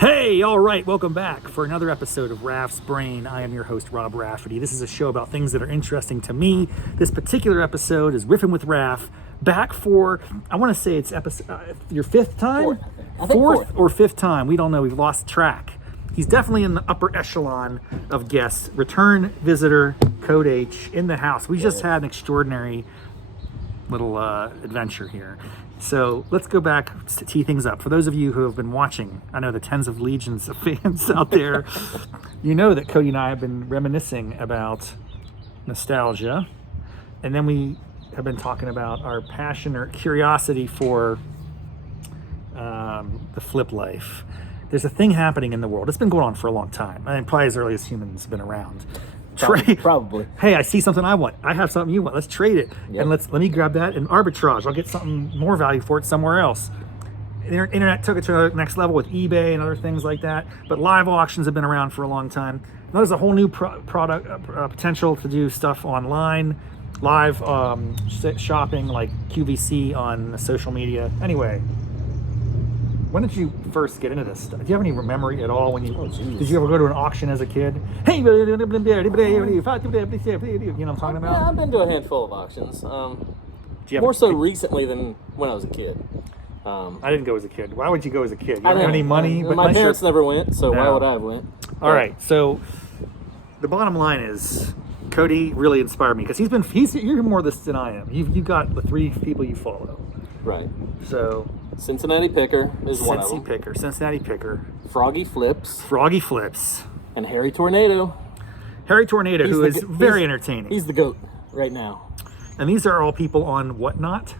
Hey, all right, welcome back for another episode of Raff's Brain. I am your host, Rob Raffety. This is a show about things that are interesting to me. This particular episode is Riffin with Raff, back for, I want to say it's episode, your fifth time? Fourth or fifth time. We don't know. We've lost track. He's definitely in the upper echelon of guests. Return visitor, Code H, in the house. We just had an extraordinary little adventure here. So let's go back to tee things up. For those of you who have been watching, I know the tens of legions of fans out there, you know that Cody and I have been reminiscing about nostalgia. And then we have been talking about our passion or curiosity for the flip life. There's a thing happening in the world. It's been going on for a long time. I mean, probably as early as humans have been around. Probably. Hey, I see something I want. I have something you want. Let's trade it. Yep. And let me grab that and arbitrage. I'll get something more value for it somewhere else. The internet took it to the next level with eBay and other things like that. But live auctions have been around for a long time. Now there's a whole new product potential to do stuff online, live shopping like QVC on social media. Anyway, when did you first get into this stuff? Do you have any memory at all when you did you ever go to an auction as a kid? Hey, you know what I'm talking about? Yeah, I've been to a handful of auctions. More so recently than when I was a kid. I didn't go as a kid. Why would you go as a kid? You don't have any money? But my parents never went, so why would I have went? All right, so the bottom line is Cody really inspired me because you're more this than I am. You've got the three people you follow. Right. So Cincinnati Picker is one of them. Cincinnati Picker. Froggy Flips. And Harry Tornado. Harry Tornado, who is very entertaining. He's the GOAT right now. And these are all people on Whatnot?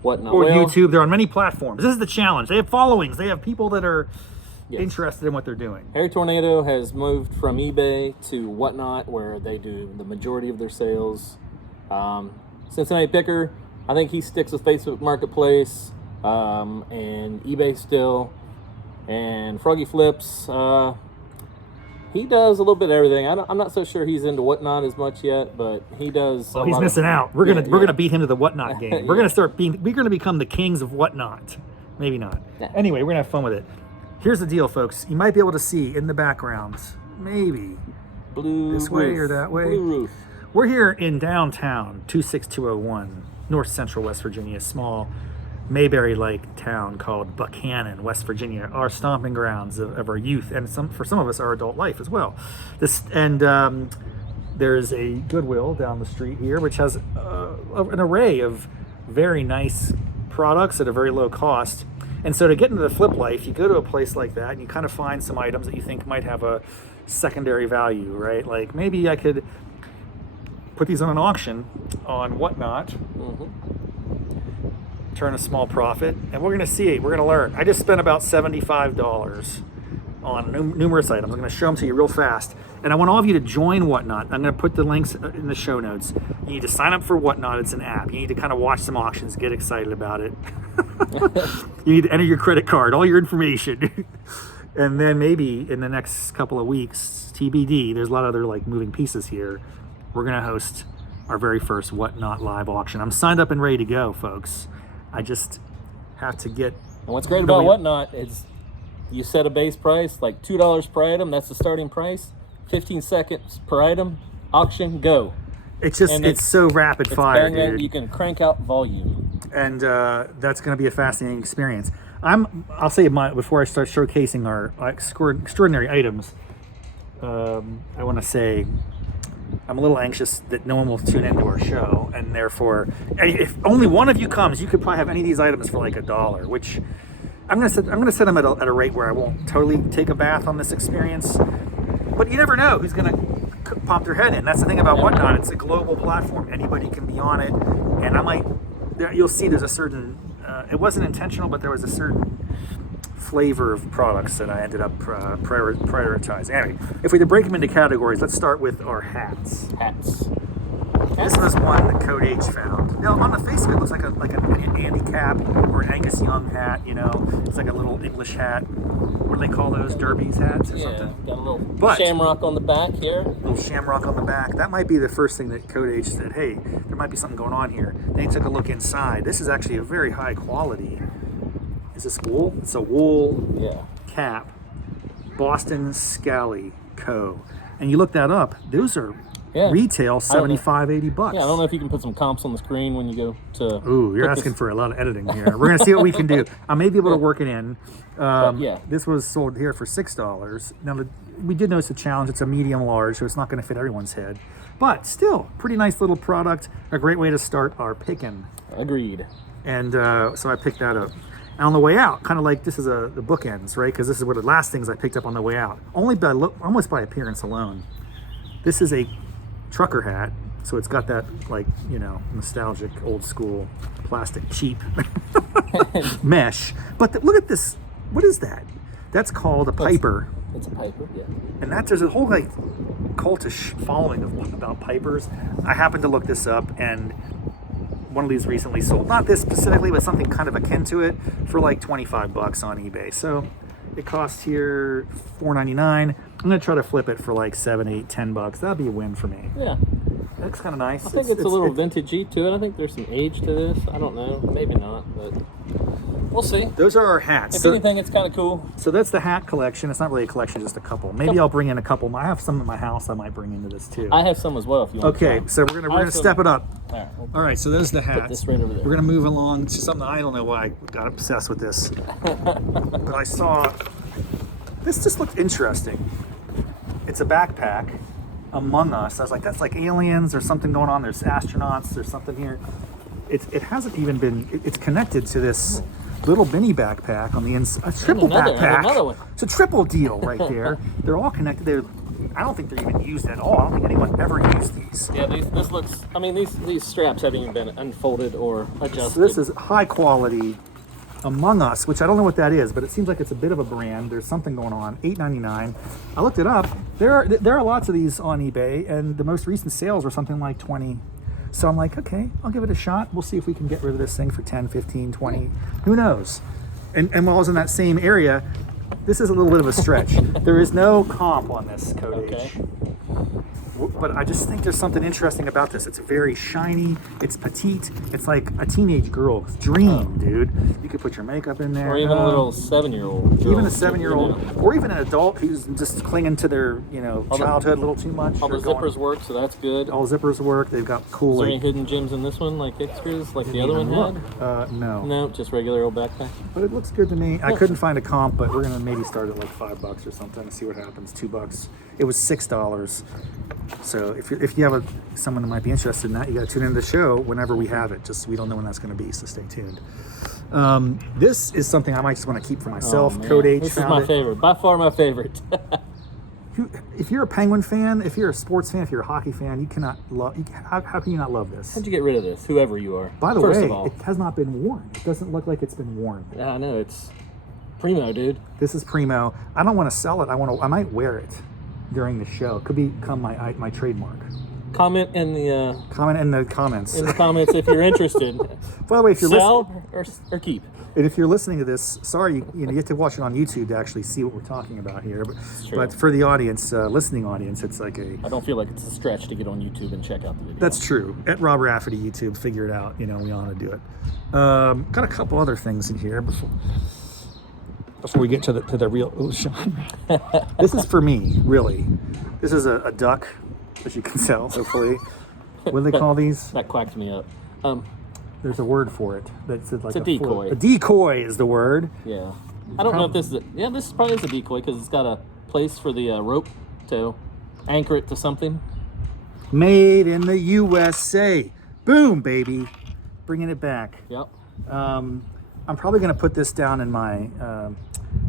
Whatnot. Or YouTube. They're on many platforms. This is the challenge. They have followings. They have people that are interested in what they're doing. Harry Tornado has moved from eBay to Whatnot, where they do the majority of their sales. Cincinnati Picker, I think he sticks with Facebook Marketplace and eBay still. And Froggy Flips, he does a little bit of everything. I'm not so sure he's into Whatnot as much yet, but he does. Oh, he's missing out. We're gonna beat him to the Whatnot game. We're gonna become the kings of Whatnot. Maybe not. Yeah. Anyway, we're gonna have fun with it. Here's the deal, folks. You might be able to see in the background, maybe this way or that way. Blue roof. We're here in downtown, 26201, North Central West Virginia, small Mayberry-like town called Buckhannon, West Virginia, our stomping grounds of our youth, and for some of us, our adult life as well. There's a Goodwill down the street here, which has an array of very nice products at a very low cost. And so to get into the flip life, you go to a place like that and you kind of find some items that you think might have a secondary value, right? Like maybe I could put these on an auction on Whatnot, turn a small profit, and we're going to see it. We're going to learn. I just spent about $75 on numerous items. I'm going to show them to you real fast. And I want all of you to join Whatnot. I'm going to put the links in the show notes. You need to sign up for Whatnot. It's an app. You need to kind of watch some auctions, get excited about it. You need to enter your credit card, all your information. And then maybe in the next couple of weeks, TBD, there's a lot of other like moving pieces here. We're going to host our very first Whatnot live auction. I'm signed up and ready to go, folks. I just have to get... And what's great about Whatnot is you set a base price, like $2 per item. That's the starting price. 15 seconds per item. Auction, go. It's so rapid fire, dude. You can crank out volume. And that's going to be a fascinating experience. I'll say before I start showcasing our extraordinary items, I want to say I'm a little anxious that no one will tune into our show, and therefore, if only one of you comes, you could probably have any of these items for like $1, which I'm gonna set them at a rate where I won't totally take a bath on this experience. But you never know who's gonna pop their head in. That's the thing about Whatnot. It's a global platform. Anybody can be on it, and you'll see there's a certain. It wasn't intentional, but there was a certain flavor of products that I ended up prioritizing. Anyway, if we had to break them into categories, let's start with our hats. This was one that Code H found. Now, on the face of it, looks like an Andy cap or an Angus Young hat, you know. It's like a little English hat. What do they call those? Derbies hats or something? Got a little shamrock on the back here. Little shamrock on the back. That might be the first thing that Code H said, hey, there might be something going on here. Then he took a look inside. This is actually a very high quality. Is this wool? It's a wool cap. Boston Scally Co. And you look that up, those are Yeah. retail $75-$80. Yeah, I don't know if you can put some comps on the screen when you go to. Ooh, you're asking for a lot of editing here. We're gonna see what we can do. I may be able to work it in. Yeah. This was sold here for $6. Now we did notice a challenge. It's a medium large, so it's not going to fit everyone's head. But still, pretty nice little product. A great way to start our picking. Agreed. And so I picked that up. And on the way out, kind of like this is the bookends, right? Because this is one of the last things I picked up on the way out. Only by almost by appearance alone. This is a trucker hat, so it's got that like nostalgic, old school, plastic, cheap mesh. But look at this. What is that? That's called a piper. It's a piper, yeah. And there's a whole like cultish following about pipers. I happened to look this up, and one of these recently sold. Not this specifically, but something kind of akin to it for like $25 on eBay. So it costs here $4.99. I'm gonna try to flip it for like $7, $8, $10. That'd be a win for me. Yeah. That's kind of nice. I think it's a little vintagey to it. I think there's some age to this. I don't know. Maybe not, but we'll see. Those are our hats. If anything, it's kind of cool. So that's the hat collection. It's not really a collection, just a couple. Maybe I'll bring in a couple. I have some at my house I might bring into this too. I have some as well if you want to Okay, try. so we're gonna step it up. All right. All right, so those are the hats. Put this right over there. We're gonna move along to something I don't know why I got obsessed with this, but I saw this just looked interesting. It's a backpack. Among Us. I was like, that's like aliens. There's something going on. There's astronauts. There's something here. It hasn't even been. It's connected to this little mini backpack on the inside. A triple backpack. Another one. It's a triple deal right there. They're all connected. I don't think they're even used at all. I don't think anyone ever used these. Yeah, this looks. I mean, these straps haven't even been unfolded or adjusted. So this is high quality Among Us, which I don't know what that is, but it seems like it's a bit of a brand. There's something going on. $8.99. I looked it up. There are lots of these on eBay, and the most recent sales were something like 20. So I'm like, okay, I'll give it a shot. We'll see if we can get rid of this thing for 10, 15, 20. Who knows? And while I was in that same area, this is a little bit of a stretch. There is no comp on this Code H. But I just think there's something interesting about this. It's very shiny. It's petite. It's like a teenage girl's dream, dude. You could put your makeup in there. Or even a little 7-year-old. Even a 7-year-old, or even an adult who's just clinging to their, childhood a little too much. All the zippers work, so that's good. All the zippers work. They've got cool. Is there any hidden gems in this one, like extras, like the other one had? No. No, just regular old backpack. But it looks good to me. I couldn't find a comp, but we're gonna maybe start at like $5 or something and see what happens. $2. It was $6. So if you have someone that might be interested in that, you got to tune into the show whenever we have it. Just we don't know when that's going to be, so stay tuned. This is something I might just want to keep for myself. Code H. This is my favorite, by far my favorite. If you're a Penguin fan, if you're a sports fan, if you're a hockey fan, you cannot love. How can you not love this? How'd you get rid of this? Whoever you are. By the First way, of all, it has not been worn. It doesn't look like it's been worn. Yeah, I know, it's primo, dude. This is primo. I don't want to sell it. I might wear it during the show. It could become my trademark. Comment in the comments. In the comments if you're interested. By the way, if you're sell or keep. And if you're listening to this, sorry, you have to watch it on YouTube to actually see what we're talking about here. But for the audience, listening audience, it's like I don't feel like it's a stretch to get on YouTube and check out the video. That's true. At Rob Raffety YouTube, figure it out. We ought to do it. Got a couple other things in here before we get to the real. Oh, Sean. This is for me, really. This is a duck, as you can tell, hopefully. What do they call these? That quacked me up. There's a word for it. That's like it's a decoy. A decoy is the word. Yeah. I don't know if this is this probably is a decoy because it's got a place for the rope to anchor it to something. Made in the USA. Boom, baby. Bringing it back. Yep. I'm probably going to put this down in my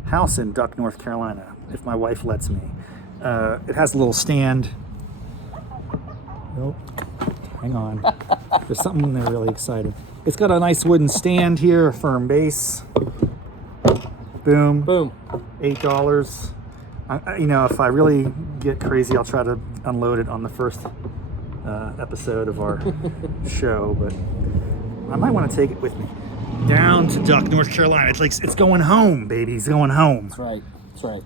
house in Duck, North Carolina, if my wife lets me. It has a little stand. Nope. Hang on. There's something in there really excited. It's got a nice wooden stand here, a firm base. Boom. Boom. $8. If I really get crazy, I'll try to unload it on the first episode of our show, but I might want to take it with me. Down to Duck, North Carolina. It's going home, baby. It's going home. That's right. That's right.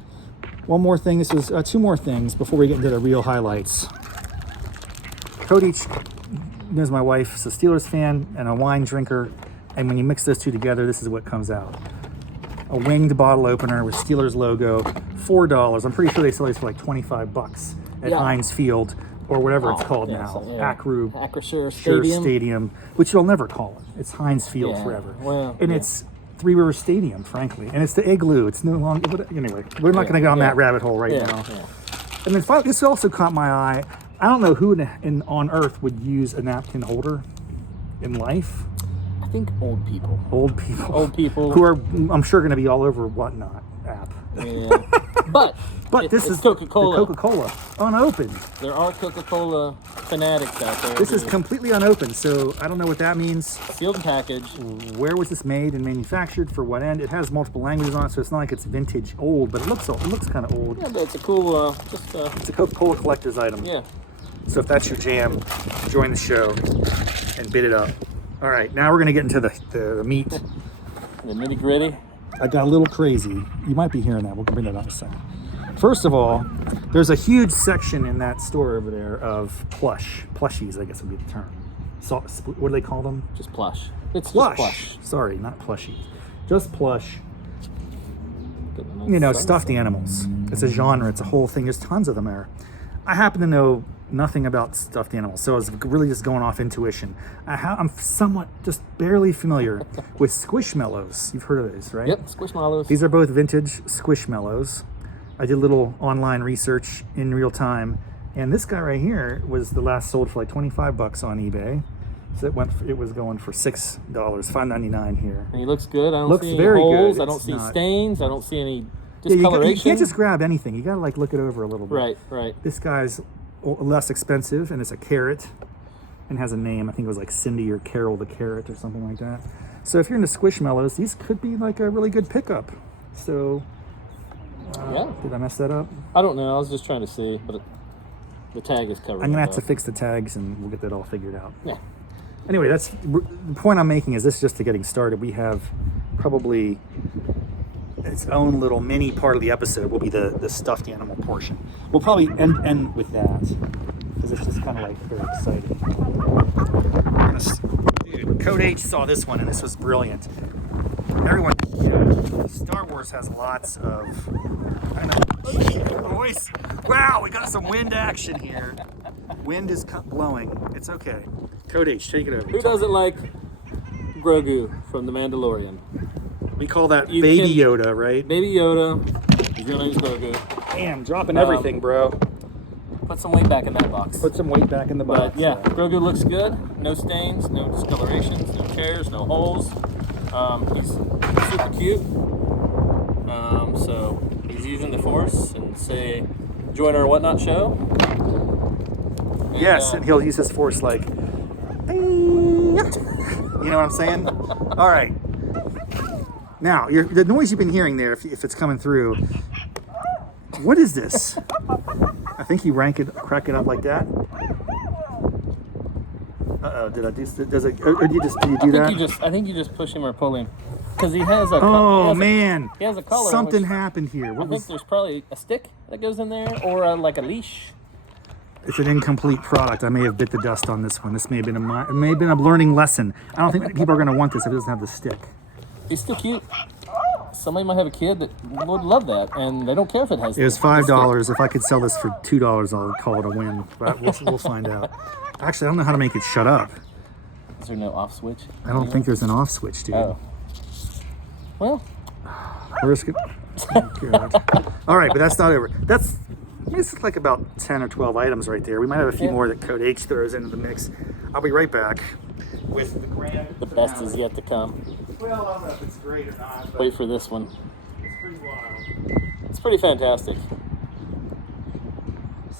One more thing. This was two more things before we get into the real highlights. Cody knows my wife is a Steelers fan and a wine drinker, and when you mix those two together, this is what comes out. a winged bottle opener with Steelers logo, $4. I'm pretty sure they sell these for like $25 at Heinz Field or whatever it's called now. So, Acrisure Stadium. Stadium, which you'll never call it. It's Heinz Field forever. Well, and it's Three River Stadium, frankly. And it's the Igloo. It's no longer, anyway, we're not going to go on that rabbit hole right now. Yeah. And then finally, this also caught my eye. I don't know who on earth would use a napkin holder in life. I think old people. Old people. Who are, I'm sure, going to be all over Whatnot app. Yeah. But this is Coca-Cola. The Coca-Cola, unopened. There are Coca-Cola fanatics out there. This is completely unopened, so I don't know what that means. Sealed and packaged. Where was this made and manufactured? For what end? It has multiple languages on it, so it's not like it's vintage old, but it looks kind of old. Yeah, but it's a cool, it's a Coca-Cola collector's item. Yeah. So if that's your jam, join the show and bid it up. All right, now we're going to get into the meat. The nitty-gritty. I got a little crazy. You might be hearing that. We'll bring that up in a second. First of all, there's a huge section in that store over there of plushies, I guess would be the term. So, what do they call them? Just plush. It's plush. Just plush. Sorry, not plushies. Just plush. You know, stuffed animals. It's a genre. It's a whole thing. There's tons of them there. I happen to know nothing about stuffed animals, so I was really just going off intuition. I'm somewhat, just barely familiar with Squishmallows. You've heard of those, right? Yep, Squishmallows. These are both vintage Squishmallows. I did a little online research in real time, and this guy right here was the last sold for like $25 on eBay. So it was going for $6, $5.99 here. And he looks good. I don't looks see any very holes. good. I don't see stains. I don't see any You discoloration. can't just grab anything. You gotta like look it over a little bit. Right. This guy's less expensive, and it's a carrot, and has a name. I think it was like Cindy or Carol the Carrot or something like that. So if you're into Squishmallows, these could be like a really good pickup. So, did I mess that up? I don't know. I was just trying to see, but the tag is covered. I'm gonna have to fix the tags, and we'll get that all figured out. Yeah. Anyway, the point I'm making is this: just to getting started. We have probably its own little mini part of the episode will be the stuffed animal portion. We'll probably end with that because it's just kind of like very exciting. Dude, Code H saw this one and this was brilliant. Everyone, Star Wars has lots of. I know. Voice. Wow, we got some wind action here. Wind is blowing. It's okay. Code H, take it over. Who doesn't like Grogu from The Mandalorian? We call that Baby Yoda, right? Baby Yoda. His real name's Grogu. Damn, dropping everything, bro. Put some weight back in that box. Put some weight back in the box. But yeah, Grogu looks good. No stains, no discolorations, no tears, no holes. He's super cute. So he's using the Force and join our Whatnot show. Yes, and he'll use his Force like, you know what I'm saying? All right. Now, the noise you've been hearing there, if it's coming through, what is this? I think you crack it up like that. Uh-oh, did I do? Does it? Or do you do that? I think you just push him or pull him, because he has a. He has a collar. Something happened here. I think there's probably a stick that goes in there, or like a leash. It's an incomplete product. I may have bit the dust on this one. This may have been a learning lesson. I don't think people are going to want this if it doesn't have the stick. He's still cute. Somebody might have a kid that would love that, and they don't care if it has. It was $5. If I could sell this for $2, I'll call it a win. But we'll find out. Actually, I don't know how to make it shut up. Is there no off switch? I don't think there's an off switch, dude. Oh. Well. Risk it. Oh, God. All right, but that's not over. It's like about 10 or 12 items right there. We might have a few more that Code H throws into the mix. I'll be right back with the grand. The best is yet to come. Well, I don't know if it's great or not. Wait for this one. It's pretty wild. It's pretty fantastic.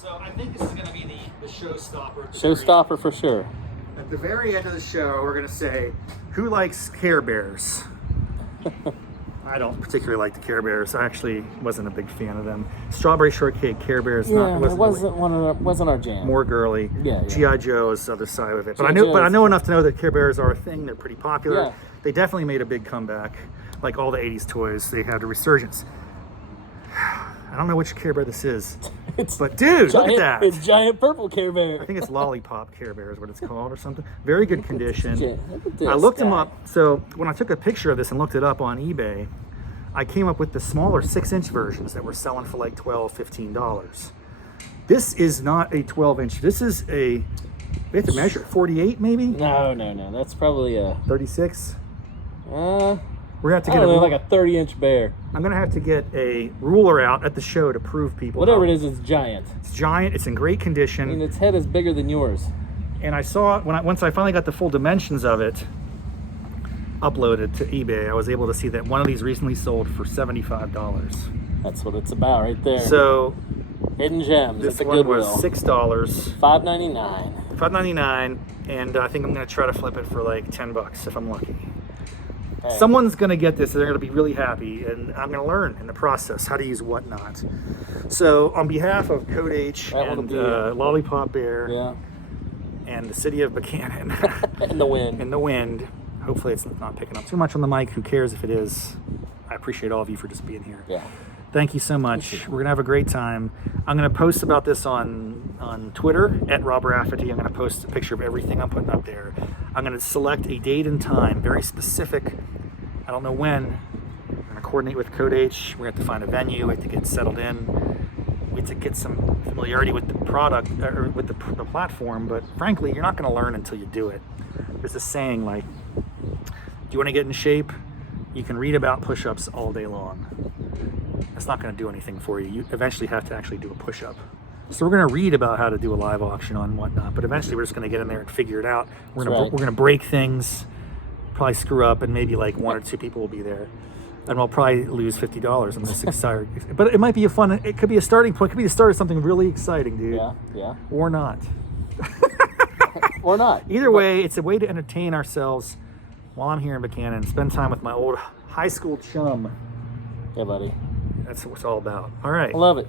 So I think this is going to be the showstopper. Showstopper for sure. At the very end of the show, we're going to say, who likes Care Bears? I don't particularly like the Care Bears. I actually wasn't a big fan of them. Strawberry Shortcake, Care Bears. Yeah, it wasn't our jam. More girly. Yeah. G.I. Joe is the other side of it. But I know enough to know that Care Bears are a thing. They're pretty popular. Yeah. They definitely made a big comeback. Like all the 80s toys, they had a resurgence. I don't know which Care Bear this is. But dude, look at that. It's giant purple Care Bear. I think it's Lollipop Care Bear is what it's called or something. Very good condition. Look at this I looked guy. them up. So when I took a picture of this and looked it up on eBay, I came up with the smaller 6-inch versions that were selling for like $12, $15. This is not a 12-inch. This is a, we have to measure, 48 maybe? No. That's probably a 36? we're We're gonna have to get like a 30-inch bear. I'm gonna have to get a ruler out at the show to prove people. Whatever it is, it's giant. It's giant. It's in great condition. I mean, its head is bigger than yours. And I saw once I finally got the full dimensions of it uploaded to eBay, I was able to see that one of these recently sold for $75. That's what it's about right there. So hidden gems this at the one Goodwill. was $6, $5.99. $5.99, and I think I'm gonna try to flip it for like $10 if I'm lucky. Hey. Someone's gonna get this, and they're gonna be really happy, and I'm gonna learn in the process how to use whatnot. So on behalf of Code H and Lollipop Bear, Yeah. and the city of Buckhannon, In the wind. in the wind. Hopefully it's not picking up too much on the mic. Who cares if it is? I appreciate all of you for just being here. Yeah. Thank you so much. We're gonna have a great time. I'm gonna post about this on Twitter at Rob Raffety. I'm gonna post a picture of everything I'm putting up there. I'm gonna select a date and time, very specific. I don't know when. I'm gonna coordinate with Code H. We have to find a venue. We have to get settled in. We have to get some familiarity with the product or with the platform. But frankly, you're not gonna learn until you do it. There's this saying like, do you want to get in shape? You can read about push-ups all day long. That's not going to do anything for you. You eventually have to actually do a push-up. So we're going to read about how to do a live auction on whatnot, but eventually we're just going to get in there and figure it out. We're going to break things, probably screw up, and maybe like 1 or 2 people will be there, and we'll probably lose $50 on this exciting. But it might be it could be a starting point. It could be the start of something really exciting, dude. Yeah. Or not. Or not. Either way, it's a way to entertain ourselves while I'm here in Buckhannon, spend time with my old high school chum. Yeah, buddy. That's what it's all about. All right. I love it.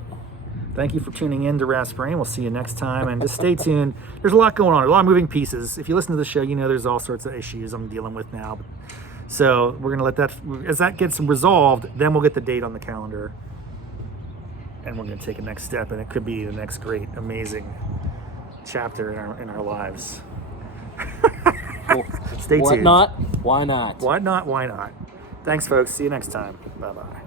Thank you for tuning in to Raff's Brain. We'll see you next time. And just stay tuned. There's a lot going on. A lot of moving pieces. If you listen to the show, you know there's all sorts of issues I'm dealing with now. So we're going to let that, as that gets resolved, then we'll get the date on the calendar. And we're going to take a next step. And it could be the next great, amazing chapter in our lives. Stay tuned. What not? Why not? What not? Why not? Thanks, folks. See you next time. Bye-bye.